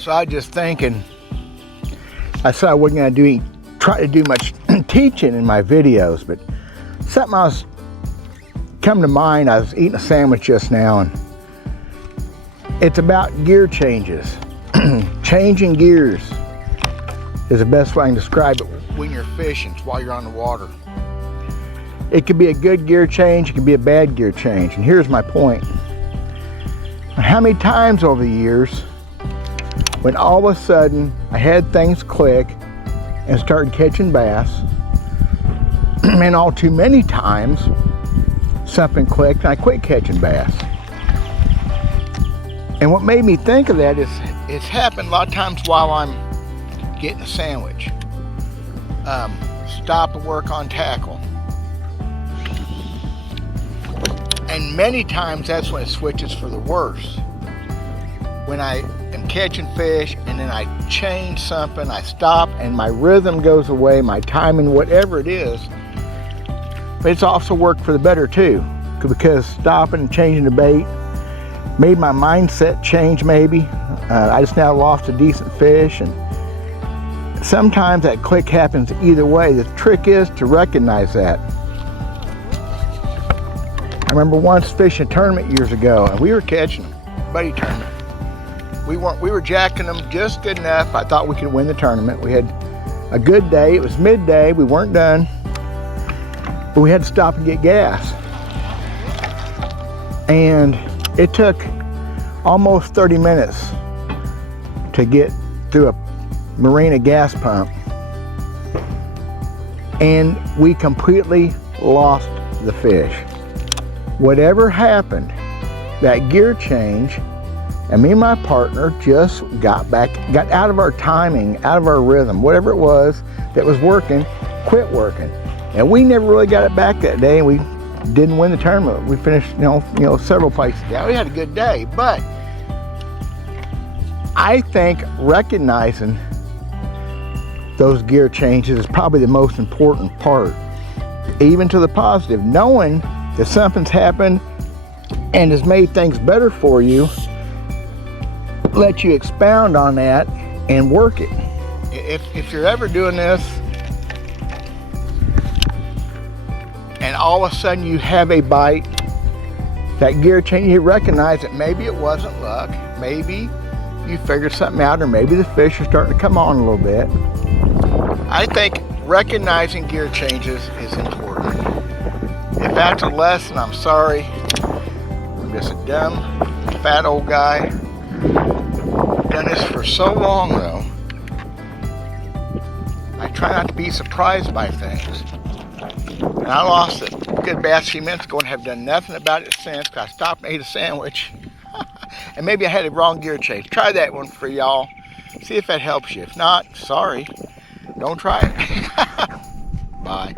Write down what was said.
So I was just thinking, I said I wasn't going to try to do much teaching in my videos, but something else come to mind. I was eating a sandwich just now, and it's about gear changes. Changing gears is the best way I can describe it when you're fishing, while you're on the water. It could be a good gear change, it could be a bad gear change, and here's my point. How many times over the years when all of a sudden I had things click and started catching bass, and all too many times something clicked and I quit catching bass. And what made me think of that is it's happened a lot of times while I'm getting a sandwich. Stop and work on tackle. And many times that's when it switches for the worse. When I am catching fish and then I change something, I stop and my rhythm goes away, my timing, whatever it is. But it's also worked for the better too, because stopping and changing the bait made my mindset change maybe. I just now lost a decent fish, and sometimes that click happens either way. The trick is to recognize that. I remember once fishing a tournament years ago, and we were catching them, buddy tournament. We were jacking them just good enough. I thought we could win the tournament. We had a good day. It was midday. We weren't done, but we had to stop and get gas. And it took almost 30 minutes to get through a marina gas pump, and we completely lost the fish. Whatever happened, that gear change, and me and my partner just got out of our timing, out of our rhythm, whatever it was that was working, quit working. And we never really got it back that day, and we didn't win the tournament. We finished, several places. Yeah, we had a good day, but I think recognizing those gear changes is probably the most important part, even to the positive. Knowing that something's happened and has made things better for you, let you expound on that and work it. If you're ever doing this and all of a sudden you have a bite, that gear change, you recognize that maybe it wasn't luck, maybe you figured something out, or maybe the fish are starting to come on a little bit. I think recognizing gear changes is important. If that's a lesson, I'm sorry. I'm just a dumb, fat old guy. Done this for so long though. I try not to be surprised by things. And I lost a good bass a few minutes ago and have done nothing about it since, because I stopped and ate a sandwich. And maybe I had a wrong gear change. Try that one for y'all. See if that helps you. If not, sorry. Don't try it. Bye.